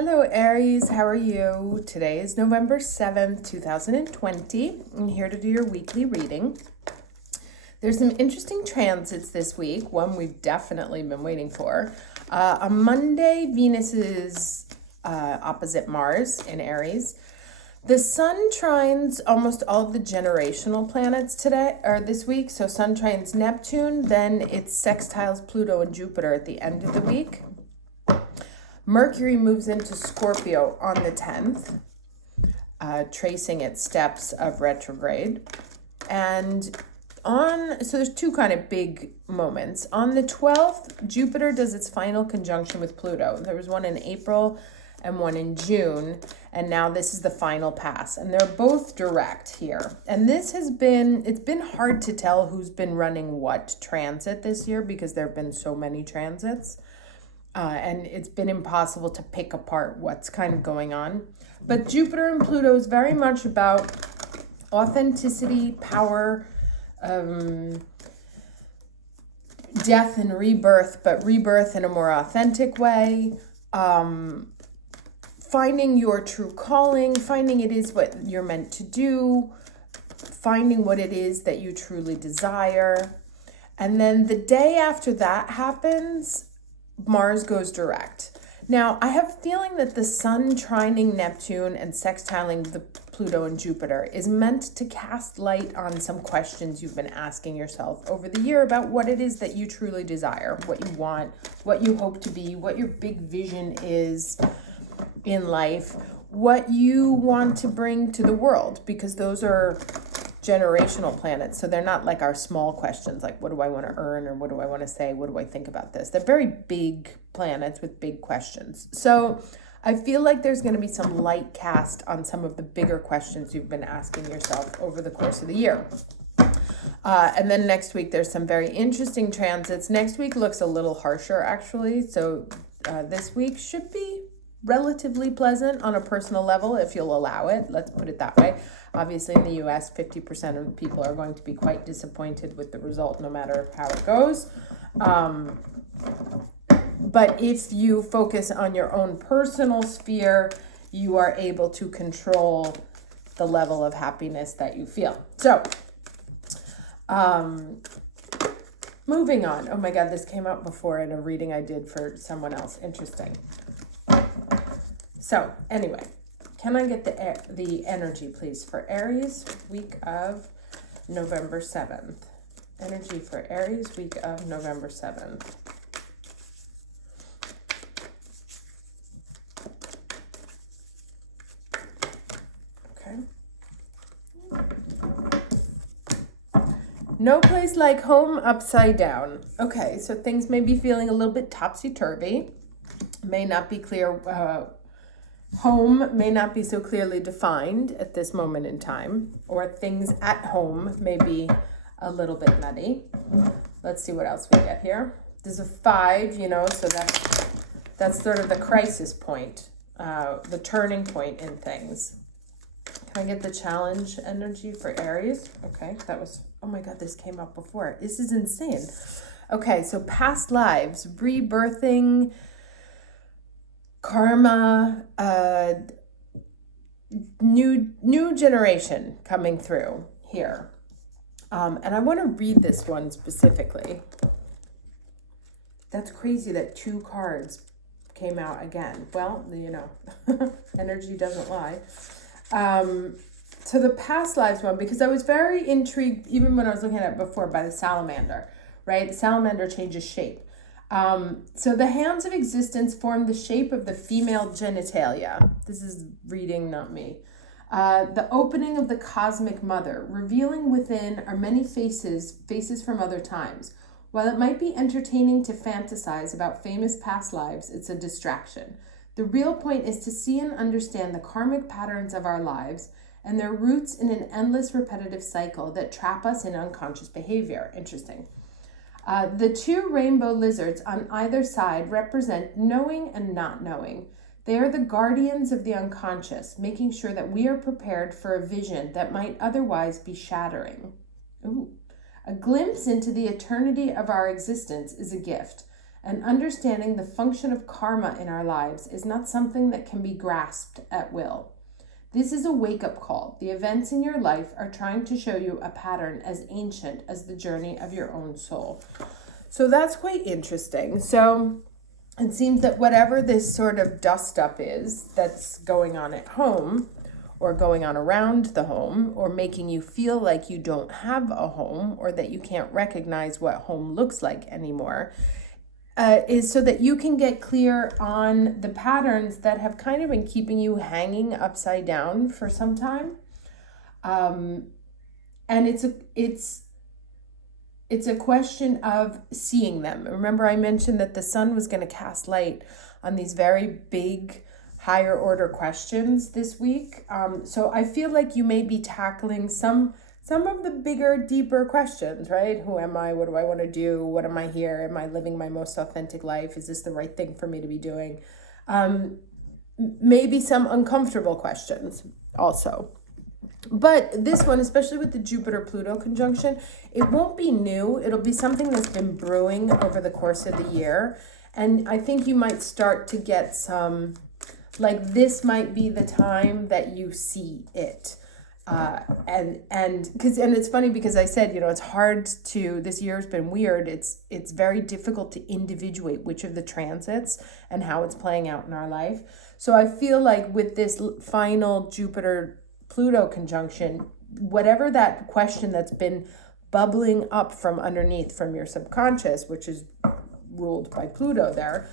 Hello, Aries. How are you? Today is November 7th, 2020. I'm here to do your weekly reading. There's some interesting transits this week, one we've definitely been waiting for. On Monday, Venus is opposite Mars in Aries. The Sun trines almost all of the generational planets today or this week. So Sun trines Neptune, then it sextiles Pluto and Jupiter at the end of the week. Mercury moves into Scorpio on the 10th, tracing its steps of retrograde. And so there's two kind of big moments. On the 12th, Jupiter does its final conjunction with Pluto. There was one in April and one in June, and now this is the final pass. And they're both direct here. And it's been hard to tell who's been running what transit this year because there have been so many transits. And it's been impossible to pick apart what's kind of going on. But Jupiter and Pluto is very much about authenticity, power, death and rebirth, but rebirth in a more authentic way. Finding your true calling, finding it is what you're meant to do, finding what it is that you truly desire. And then the day after that happens, Mars goes direct. Now, I have a feeling that the Sun trining Neptune and sextiling the Pluto and Jupiter is meant to cast light on some questions you've been asking yourself over the year about what it is that you truly desire, what you want, what you hope to be, what your big vision is in life, what you want to bring to the world, because those are generational planets. So they're not like our small questions, like what do I want to earn or what do I want to say? What do I think about this? They're very big planets with big questions. So I feel like there's going to be some light cast on some of the bigger questions you've been asking yourself over the course of the year. And then next week, there's some very interesting transits. Next week looks a little harsher, actually. So this week should be relatively pleasant on a personal level, if you'll allow it. Let's put it that way. Obviously, in the US, 50% of people are going to be quite disappointed with the result, no matter how it goes. But if you focus on your own personal sphere, you are able to control the level of happiness that you feel. So, moving on. Oh my God, this came out before in a reading I did for someone else. Interesting. So anyway, can I get the energy, please, for Aries, week of November 7th? Energy for Aries, week of November 7th. Okay. No place like home upside down. Okay, so things may be feeling a little bit topsy-turvy. May not be clear. Home may not be so clearly defined at this moment in time, or things at home may be a little bit nutty. Let's see what else we get here. There's a 5, so that's sort of the crisis point, the turning point in things. Can I get the challenge energy for Aries? Okay, oh my God, this came up before. This is insane. Okay, so past lives, rebirthing, karma, new generation coming through here. And I want to read this one specifically. That's crazy that 2 cards came out again. Well, energy doesn't lie. So the past lives one, because I was very intrigued, even when I was looking at it before, by the salamander, right? The salamander changes shape. So the hands of existence form the shape of the female genitalia. This is reading, not me. The opening of the cosmic mother, revealing within are many faces from other times. While it might be entertaining to fantasize about famous past lives, it's a distraction. The real point is to see and understand the karmic patterns of our lives and their roots in an endless repetitive cycle that trap us in unconscious behavior. Interesting. The 2 rainbow lizards on either side represent knowing and not knowing. They are the guardians of the unconscious, making sure that we are prepared for a vision that might otherwise be shattering. Ooh. A glimpse into the eternity of our existence is a gift, and understanding the function of karma in our lives is not something that can be grasped at will. This is a wake-up call. The events in your life are trying to show you a pattern as ancient as the journey of your own soul. So that's quite interesting. So it seems that whatever this sort of dust-up is that's going on at home, or going on around the home, or making you feel like you don't have a home, or that you can't recognize what home looks like anymore, is so that you can get clear on the patterns that have kind of been keeping you hanging upside down for some time. And it's a question of seeing them. Remember, I mentioned that the sun was going to cast light on these very big, higher order questions this week. So I feel like you may be tackling some of the bigger, deeper questions, right? Who am I? What do I want to do? What am I here? Am I living my most authentic life? Is this the right thing for me to be doing? Maybe some uncomfortable questions also. But this one, especially with the Jupiter-Pluto conjunction, it won't be new. It'll be something that's been brewing over the course of the year. And I think you might start to get some, like, this might be the time that you see it. And it's funny because I said, it's hard to, this year's been weird. It's very difficult to individuate which of the transits and how it's playing out in our life. So I feel like with this final Jupiter-Pluto conjunction, whatever that question that's been bubbling up from underneath from your subconscious, which is ruled by Pluto there,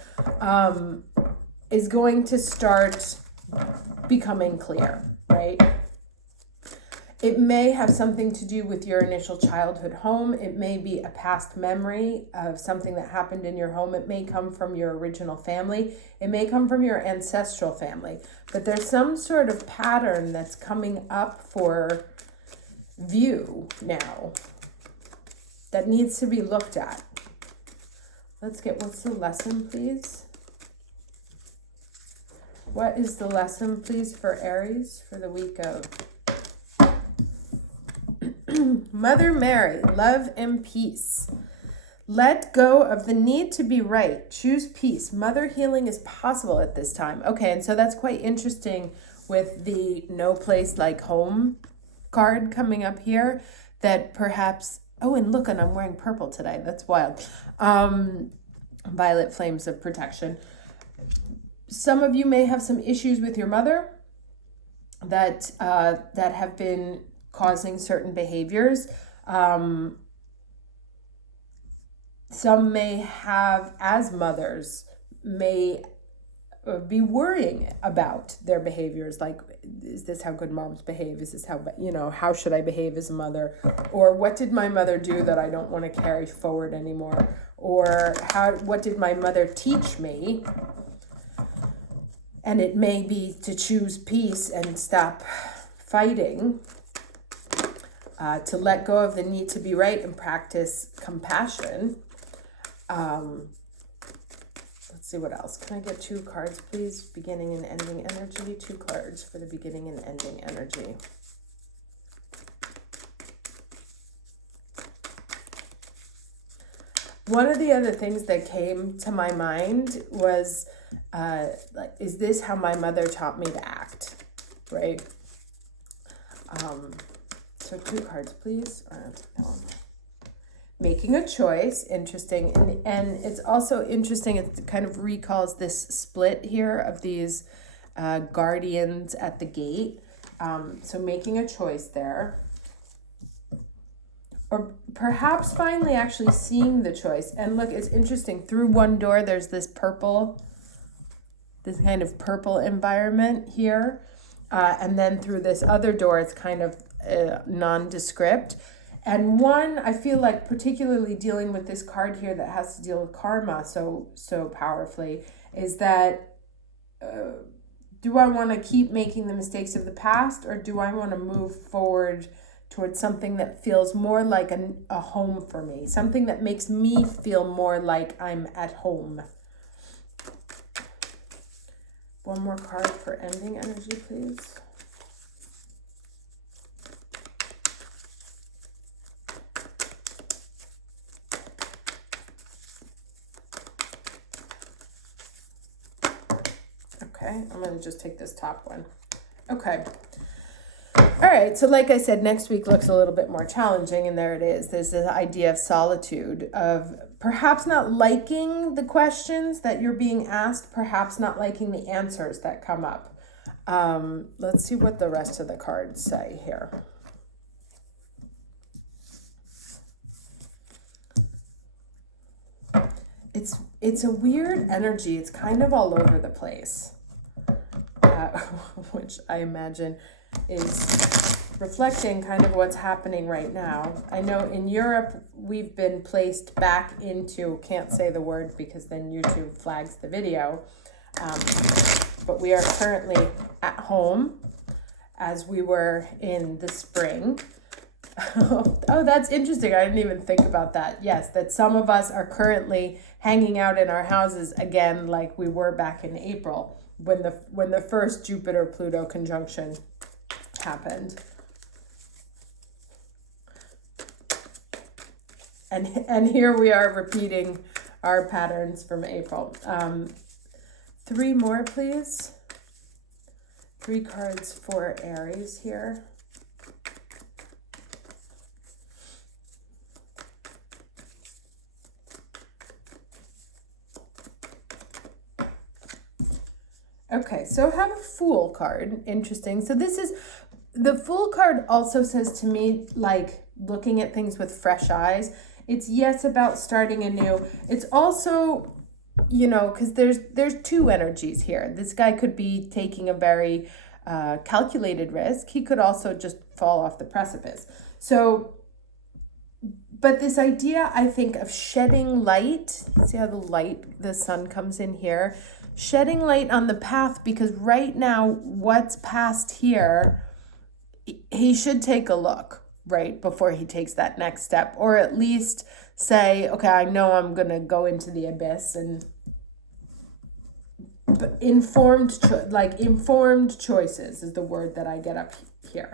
is going to start becoming clear, right? It may have something to do with your initial childhood home. It may be a past memory of something that happened in your home. It may come from your original family. It may come from your ancestral family. But there's some sort of pattern that's coming up for view now that needs to be looked at. Let's get, what's the lesson, please? What is the lesson, please, for Aries for the week of Mother Mary, love and peace. Let go of the need to be right. Choose peace. Mother healing is possible at this time. Okay, and so that's quite interesting with the no place like home card coming up here, that perhaps, oh, and look, and I'm wearing purple today. That's wild. Violet flames of protection. Some of you may have some issues with your mother that have been causing certain behaviors. Some may have, as mothers, may be worrying about their behaviors. Like, is this how good moms behave? Is this how should I behave as a mother? Or what did my mother do that I don't want to carry forward anymore? Or what did my mother teach me? And it may be to choose peace and stop fighting, to let go of the need to be right and practice compassion. Let's see what else. Can I get 2 cards, please? Beginning and ending energy. 2 cards for the beginning and ending energy. One of the other things that came to my mind was, is this how my mother taught me to act, right? So 2 cards, please. Making a choice, interesting. And it's also interesting, it kind of recalls this split here of these guardians at the gate. So making a choice there. Or perhaps finally actually seeing the choice. And look, it's interesting. Through one door, there's this kind of purple environment here. And then through this other door, it's kind of nondescript. And one, I feel like particularly dealing with this card here that has to deal with karma so powerfully, is that do I want to keep making the mistakes of the past, or do I want to move forward towards something that feels more like a home for me, something that makes me feel more like I'm at home? One more card for ending energy, please. Okay, I'm going to just take this top one. Okay. All right, so like I said, next week looks a little bit more challenging, and there it is. There's this idea of solitude, of perhaps not liking the questions that you're being asked, perhaps not liking the answers that come up. Let's see what the rest of the cards say here. It's a weird energy. It's kind of all over the place, which I imagine is reflecting kind of what's happening right now. I know in Europe, we've been placed back into, can't say the word because then YouTube flags the video, but we are currently at home as we were in the spring. Oh, that's interesting. I didn't even think about that. Yes, that some of us are currently hanging out in our houses again like we were back in April when the first Jupiter-Pluto conjunction happened. And here we are repeating our patterns from April. 3 more, please. 3 cards for Aries here. Okay, so I have a Fool card. Interesting. So this is, the Fool card also says to me, like, looking at things with fresh eyes. It's yes about starting anew. It's also, you know, because there's 2 energies here. This guy could be taking a very calculated risk. He could also just fall off the precipice. So, but this idea, I think, of shedding light, see how the sun comes in here, shedding light on the path, because right now what's past here, he should take a look, right, before he takes that next step, or at least say, okay, I know I'm going to go into the abyss, and informed choices is the word that I get up here,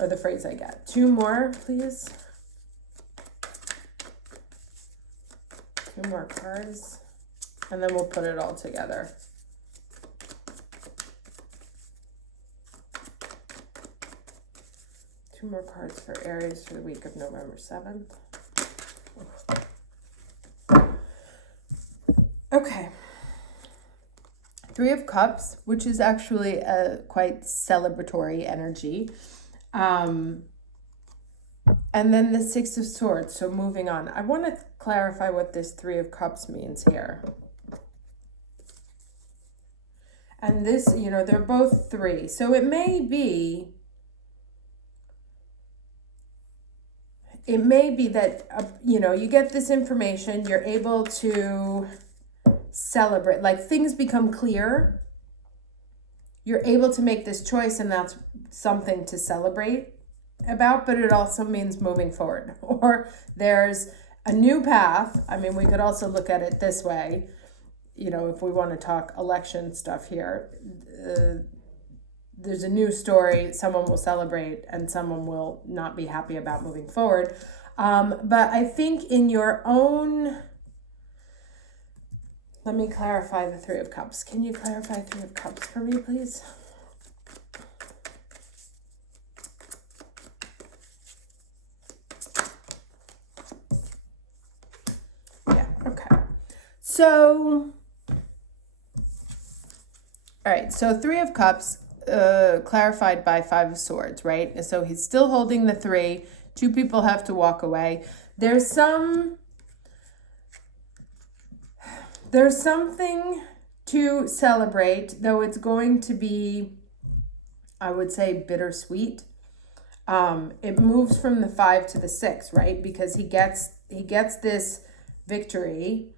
or the phrase I get. 2 more, please. 2 more cards, and then we'll put it all together. Two more cards for Aries for the week of November 7th. Okay. 3 of Cups, which is actually a quite celebratory energy. And then the 6 of Swords, so moving on. I want to clarify what this 3 of Cups means here. And this, you know, they're both 3. So it may be that, you know, you get this information, you're able to celebrate, like things become clear. You're able to make this choice, and that's something to celebrate about, but it also means moving forward. Or there's a new path. I mean, we could also look at it this way, you know, if we want to talk election stuff here. There's a new story, someone will celebrate and someone will not be happy about moving forward. But I think in your own, let me clarify the 3 of Cups. Can you clarify 3 of Cups for me, please? Yeah, okay. So, all right, so 3 of Cups, clarified by 5 of Swords, right? So he's still holding the 3. 2 people have to walk away. There's something to celebrate, though it's going to be, I would say, bittersweet. It moves from the 5 to the 6, right? Because he gets this victory,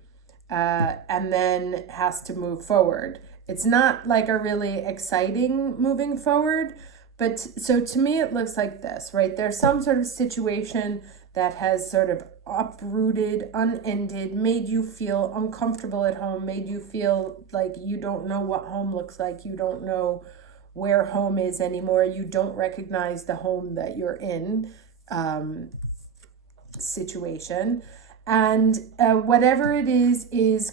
and then has to move forward. It's not like a really exciting moving forward, but so to me it looks like this, right? There's some sort of situation that has sort of uprooted, unended, made you feel uncomfortable at home, made you feel like you don't know what home looks like, you don't know where home is anymore, you don't recognize the home that you're in, situation. And whatever it is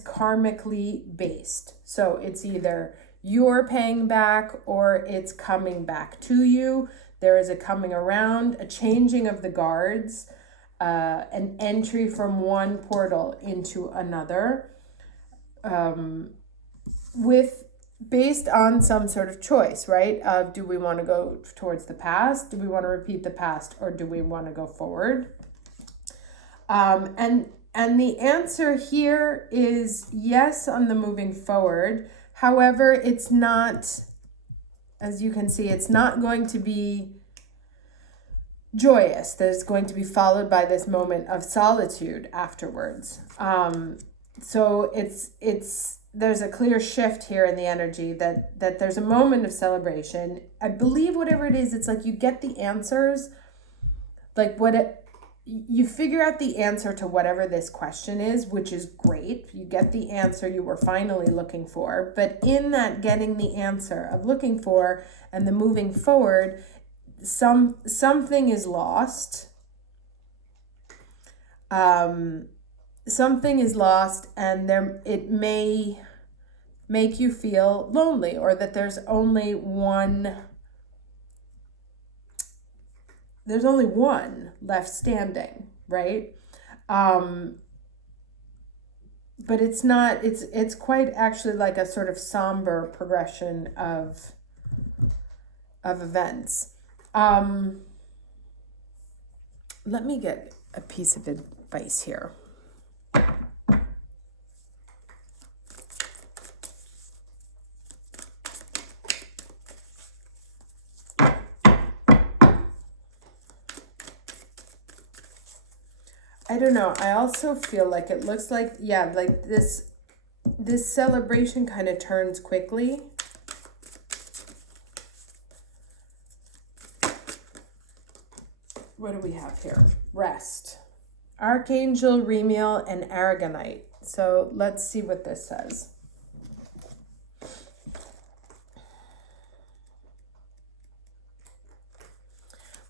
karmically based. So it's either you're paying back or it's coming back to you. There is a coming around, a changing of the guards, an entry from one portal into another, with based on some sort of choice, right? Of, do we want to go towards the past? Do we want to repeat the past, or do we want to go forward? And the answer here is yes on the moving forward. However, it's not, as you can see, it's not going to be joyous. There's going to be followed by this moment of solitude afterwards. So it's there's a clear shift here in the energy that there's a moment of celebration. I believe whatever it is, it's like you get the answers, like you figure out the answer to whatever this question is, which is great. You get the answer you were finally looking for. But in that getting the answer of looking for and the moving forward, something is lost. Something is lost, and it may make you feel lonely, or that there's only one left standing, right? But it's not, it's quite actually like a sort of somber progression of events. Let me get a piece of advice here. I don't know. I also feel like it looks like, yeah, like this celebration kind of turns quickly. What do we have here? Rest. Archangel, Remiel, and Aragonite. So let's see what this says.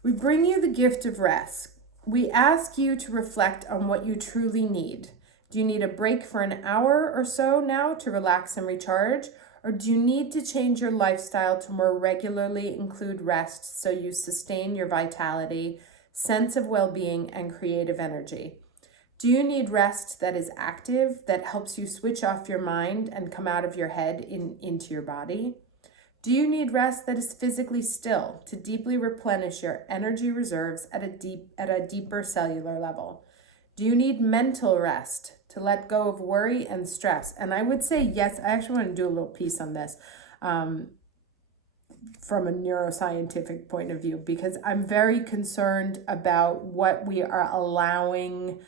We bring you the gift of rest. We ask you to reflect on what you truly need. Do you need a break for an hour or so now to relax and recharge? Or do you need to change your lifestyle to more regularly include rest so you sustain your vitality, sense of well-being, and creative energy? Do you need rest that is active, that helps you switch off your mind and come out of your head into your body? Do you need rest that is physically still to deeply replenish your energy reserves at a deeper cellular level? Do you need mental rest to let go of worry and stress? And I would say yes. I actually want to do a little piece on this from a neuroscientific point of view, because I'm very concerned about what we are allowing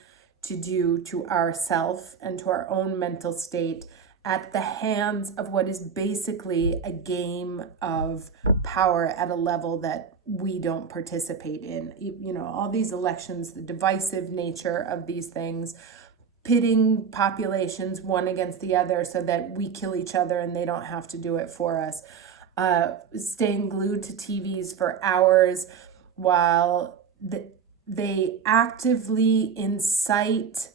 to do to ourself and to our own mental state at the hands of what is basically a game of power at a level that we don't participate in. You know, all these elections, the divisive nature of these things, pitting populations one against the other so that we kill each other and they don't have to do it for us. Staying glued to TVs for hours while they actively incite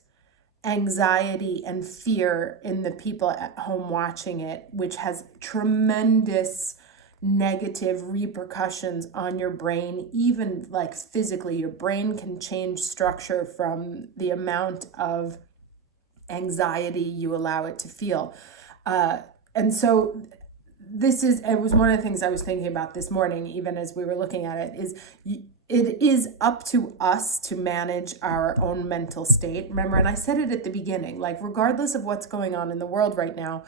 anxiety and fear in the people at home watching it, which has tremendous negative repercussions on your brain. Even like physically, your brain can change structure from the amount of anxiety you allow it to feel. And so it was one of the things I was thinking about this morning, even as we were looking at it, is it is up to us to manage our own mental state. Remember, and I said it at the beginning, like regardless of what's going on in the world right now,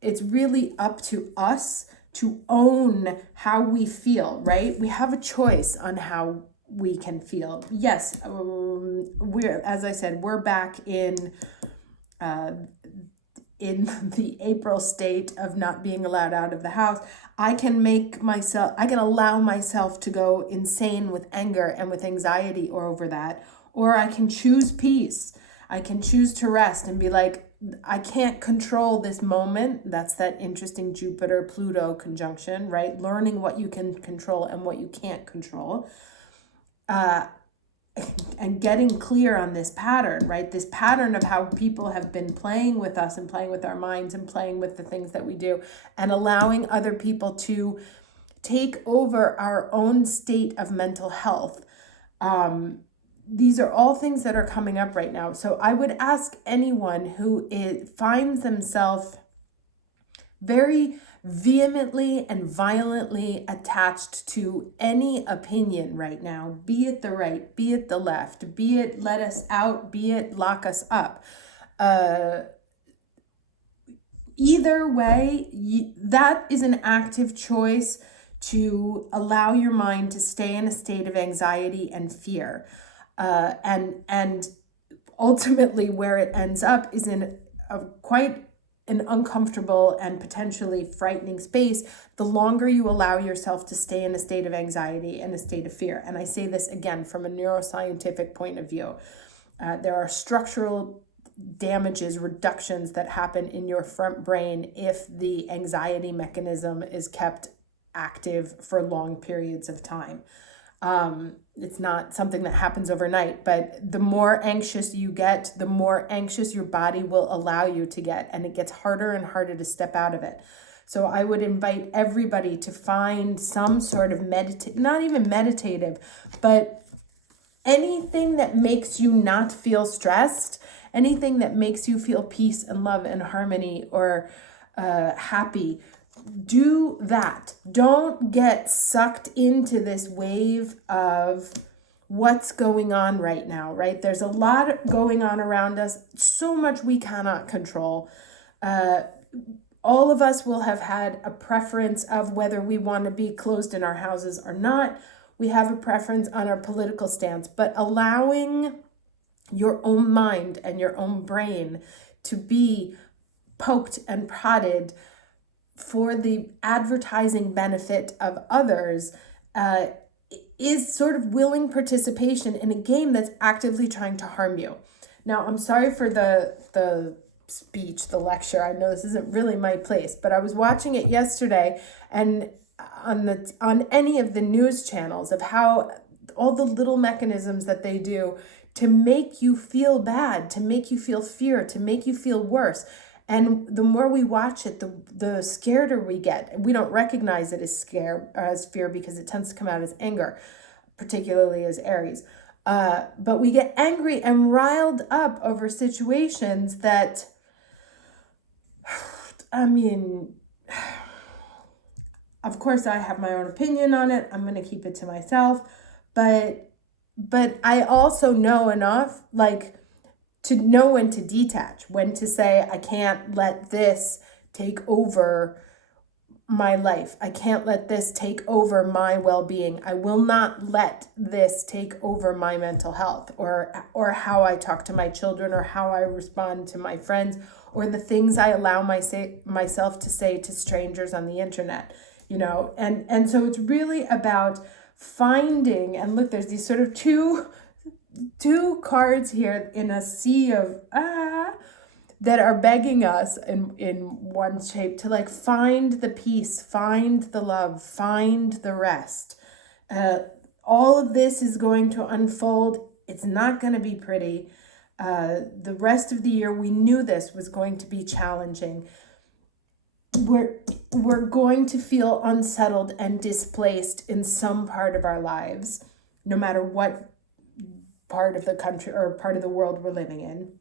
it's really up to us to own how we feel, right? We have a choice on how we can feel. Yes, as I said, we're back in the April state of not being allowed out of the house. I can allow myself to go insane with anger and with anxiety over that, or I can choose peace. I can choose to rest and be like, I can't control this moment. That's that interesting Jupiter-Pluto conjunction, right? Learning what you can control and what you can't control. and getting clear on this pattern, right? This pattern of how people have been playing with us and playing with our minds and playing with the things that we do, and allowing other people to take over our own state of mental health. These are all things that are coming up right now. So I would ask anyone who finds themselves very vehemently and violently attached to any opinion right now, be it the right, be it the left, be it let us out, be it lock us up. Either way, that is an active choice to allow your mind to stay in a state of anxiety and fear. And ultimately where it ends up is in quite an uncomfortable and potentially frightening space the longer you allow yourself to stay in a state of anxiety and a state of fear. And I say this again from a neuroscientific point of view. There are structural damages, reductions that happen in your front brain if the anxiety mechanism is kept active for long periods of time. It's not something that happens overnight, but the more anxious you get, the more anxious your body will allow you to get, and it gets harder and harder to step out of it. So I would invite everybody to find some sort of not even meditative, but anything that makes you not feel stressed, anything that makes you feel peace and love and harmony or happy. Do that. Don't get sucked into this wave of what's going on right now, right? There's a lot going on around us, so much we cannot control. All of us will have had a preference of whether we want to be closed in our houses or not. We have a preference on our political stance, but allowing your own mind and your own brain to be poked and prodded for the advertising benefit of others is sort of willing participation in a game that's actively trying to harm you. Now, I'm sorry for the speech, the lecture. I know this isn't really my place, but I was watching it yesterday, and on any of the news channels, of how all the little mechanisms that they do to make you feel bad, to make you feel fear, to make you feel worse. And the more we watch it, the scareder we get. We don't recognize it as fear, because it tends to come out as anger, particularly as Aries. But we get angry and riled up over situations that, I mean, of course I have my own opinion on it. I'm going to keep it to myself. But I also know enough, like, to know when to detach, when to say, I can't let this take over my life. I can't let this take over my well-being. I will not let this take over my mental health, or how I talk to my children, or how I respond to my friends, or the things I allow myself to say to strangers on the internet, and so it's really about finding, and look, there's these sort of two cards here in a sea of that are begging us in one shape to, like, find the peace, find the love, find the rest. All of this is going to unfold. It's not going to be pretty. The rest of the year, we knew this was going to be challenging. We're going to feel unsettled and displaced in some part of our lives, no matter what part of the country or part of the world we're living in.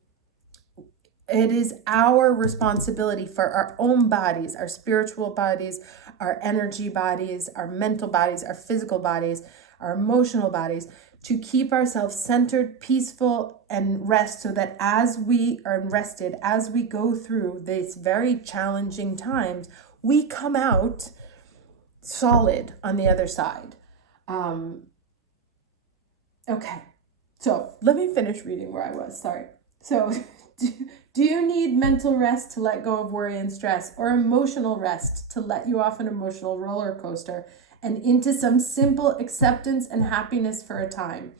It is our responsibility for our own bodies, our spiritual bodies, our energy bodies, our mental bodies, our physical bodies, our emotional bodies, to keep ourselves centered, peaceful, and rest, so that as we are rested, as we go through these very challenging times, we come out solid on the other side. Okay. So let me finish reading where I was. Sorry. So do you need mental rest to let go of worry and stress, or emotional rest to let you off an emotional roller coaster and into some simple acceptance and happiness for a time?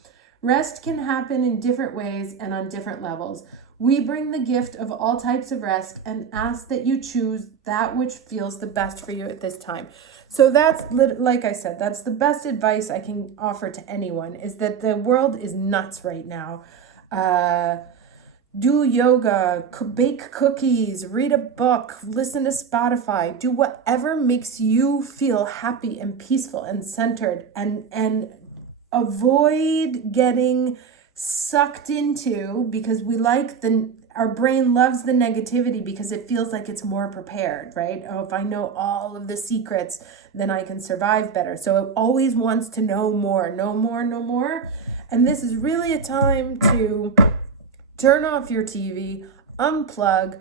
Rest can happen in different ways and on different levels. We bring the gift of all types of rest and ask that you choose that which feels the best for you at this time. So that's, like I said, that's the best advice I can offer to anyone, is that the world is nuts right now. Do yoga, bake cookies, read a book, listen to Spotify, do whatever makes you feel happy and peaceful and centered, and avoid getting sucked into, because our brain loves the negativity because it feels like it's more prepared, right? Oh, if I know all of the secrets, then I can survive better. So it always wants to know more. And this is really a time to turn off your TV, unplug,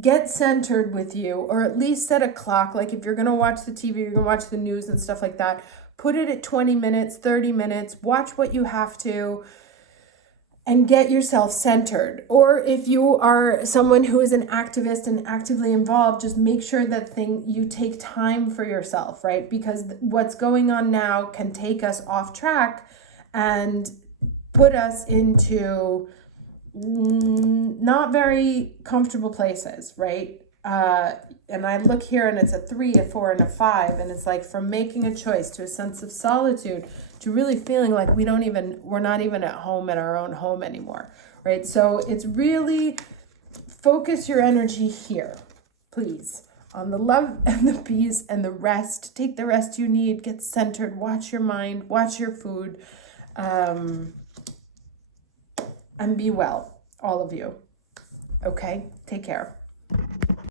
get centered with you, or at least set a clock. Like if you're going to watch the TV, you're going to watch the news and stuff like that, put it at 20 minutes, 30 minutes, watch what you have to, and get yourself centered. Or if you are someone who is an activist and actively involved, just make sure that you take time for yourself, right? Because what's going on now can take us off track and put us into not very comfortable places, right? And I look here and it's a 3, a 4, and a 5. And it's like from making a choice to a sense of solitude to really feeling like we're not even at home in our own home anymore, right? So it's really focus your energy here, please, on the love and the peace and the rest. Take the rest you need, get centered, watch your mind, watch your food, and be well, all of you. Okay, take care.